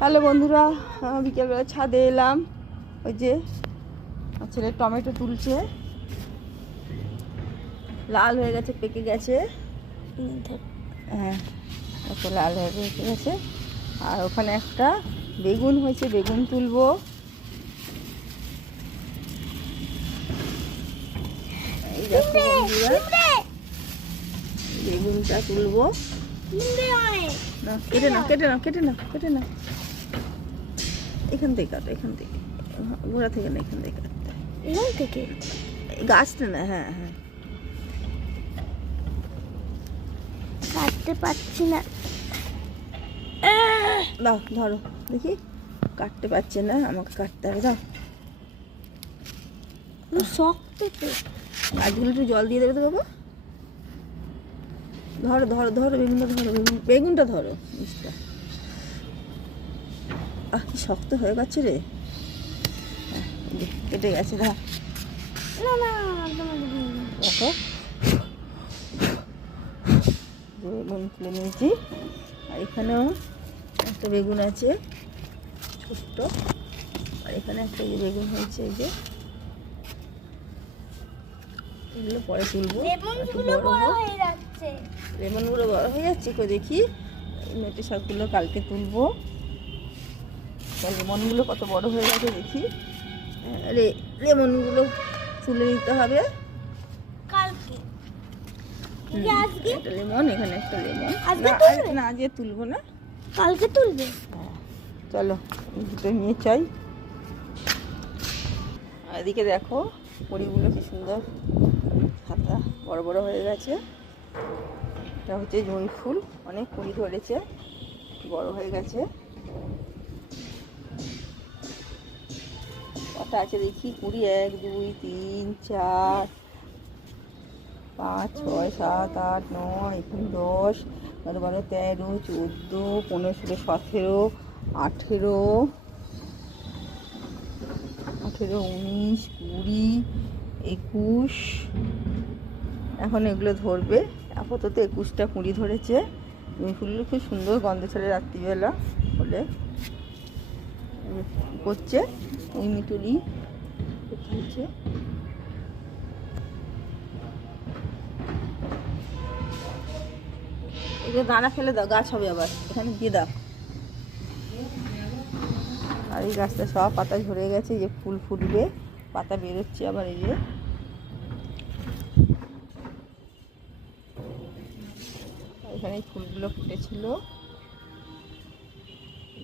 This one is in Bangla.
হ্যালো বন্ধুরা, বিকেলবেলা ছাদে এলাম। ওই যে ছেলে টমেটো তুলছে, লাল হয়ে গেছে, পেকে গেছে। হ্যাঁ, এত লাল হয়ে পেকে গেছে। আর ওখানে একটা বেগুন হয়েছে, বেগুন তুলবো। এই দেখো বন্ধুরা, বেগুনটা তুলবো। না, কেটে নাও, কেটে নাও, কেটে নাও, কেটে নাও। এখান থেকে কাটো, এখান থেকে, গোড়া থেকে না, এখান থেকে কাটতে। এখান থেকে গাছটা না? হ্যাঁ হ্যাঁ, কাটতে পারছি না। দাও, ধরো দেখি। কাটতে পারছে না, আমাকে কাটতে হবে। দাও, শক্ত তো। গাছগুলো একটু জল দিয়ে দেবে তো বাবা। ধরো ধরো ধরো, বেগুনটা ধরো, বেগুনটা ধরো। জিনিসটা কি শক্ত হয়ে গেছে রে। হ্যাঁ, কেটে গেছে। ধর, না না, দেখো বেগুন তুলে নিয়েছি। আর এখানেও একটা বেগুন আছে ছোট্ট। আর এখানে একটা বেগুন হয়েছে, এই যে এগুলো পরে তুলবো। লেমনগুলো বড় হয়ে যাচ্ছে। লেমনগুলো বড় হয়ে যাচ্ছে, কই দেখি। মেটে শাকগুলো কালকে তুলবো। লেমনগুলো কত বড় হয়ে গেছে দেখি। লেমনগুলো তুলে নিতে হবে কালকে। আজকে একটা লেমন, এখানে একটা লেমন। না, আজকে তুলবো না, কালকে তুলবে। চলো দুটো নিয়ে চাই। আর এদিকে দেখো কড়িগুলো কি সুন্দর হাতা বড় বড় হয়ে গেছে। এটা হচ্ছে জুঁই ফুল, অনেক কুড়ি ধরেছে, বড় হয়ে গেছে। কটা আছে দেখি কুড়ি? 1 2 3 4 5 6 7 8 9, এখন 10 12 13 14 15 16 17 18 19 20 21। এখন এগুলো ধরবে। আপাতত 21টা কুড়ি ধরেছে। ফুলগুলো খুব সুন্দর গন্ধ ছাড়ে রাত্রিবেলা হলে। করছে ওই মিটুলি হচ্ছে। এগুলো দানা ফেলে দাও, গাছ হবে আবার। এখানে দিয়ে দাও। আর এই গাছটা সব পাতা ঝরে গেছে, যে ফুল ফুটবে, পাতা বেরোচ্ছে আবার। এই যে এখানে ফুলগুলো ফুটেছিল।